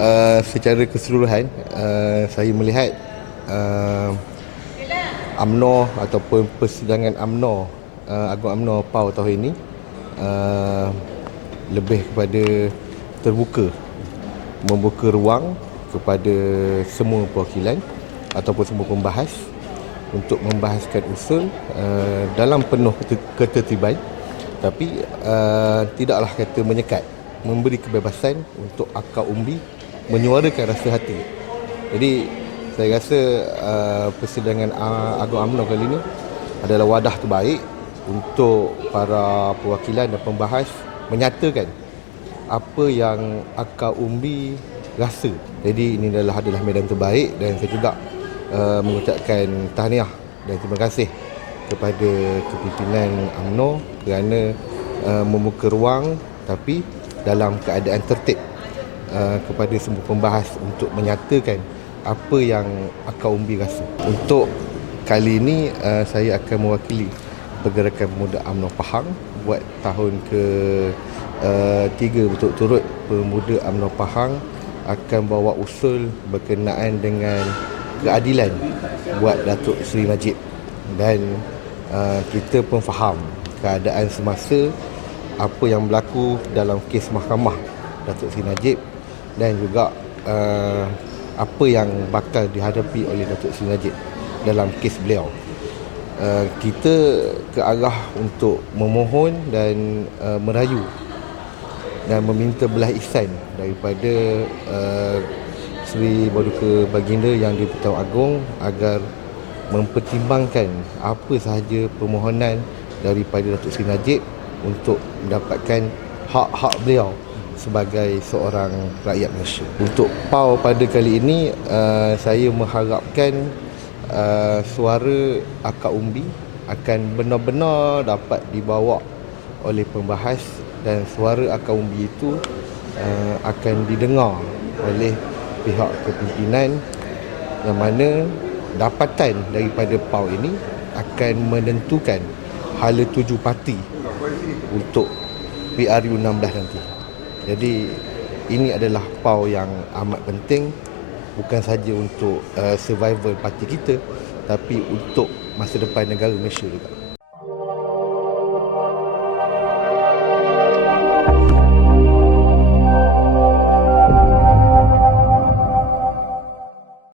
uh, secara keseluruhan uh, saya melihat uh, UMNO ataupun persidangan UMNO uh, Agung UMNO PAU tahun ini uh, lebih kepada terbuka. Membuka ruang kepada semua perwakilan ataupun semua pembahas untuk membahaskan usul uh, dalam penuh ketertiban. Tapi uh, tidaklah kata menyekat memberi kebebasan untuk akar umbi menyuarakan rasa hati jadi saya rasa uh, persidangan uh, Agung UMNO kali ini adalah wadah terbaik untuk para perwakilan dan pembahas menyatakan apa yang akar umbi rasa. Jadi ini adalah adalah medan terbaik dan saya juga uh, mengucapkan tahniah dan terima kasih kepada kepimpinan UMNO kerana uh, membuka ruang tapi dalam keadaan tertib uh, kepada semua pembahas untuk menyatakan apa yang akar umbi rasa. Untuk kali ini uh, saya akan mewakili pergerakan pemuda UMNO Pahang buat tahun ke uh, tiga berturut-turut pemuda UMNO Pahang akan bawa usul berkenaan dengan keadilan buat Datuk Seri Najib dan uh, kita pun faham keadaan semasa apa yang berlaku dalam kes mahkamah Datuk Seri Najib dan juga uh, apa yang bakal dihadapi oleh Datuk Seri Najib dalam kes beliau. Uh, kita ke arah untuk memohon dan uh, merayu dan meminta belah ihsan daripada uh, Seri Baduka Baginda yang di Petang Agong agar mempertimbangkan apa sahaja permohonan daripada Datuk Seri Najib untuk mendapatkan hak-hak beliau sebagai seorang rakyat Malaysia. Untuk PAU pada kali ini uh, saya mengharapkan uh, suara akak umbi akan benar-benar dapat dibawa oleh pembahas dan suara akak umbi itu uh, akan didengar oleh pihak kepimpinan yang mana dapatan daripada PAU ini akan menentukan hala tuju parti untuk PRU 16 nanti. Jadi ini adalah PAU yang amat penting bukan saja untuk uh, survival parti kita tapi untuk masa depan negara Malaysia juga.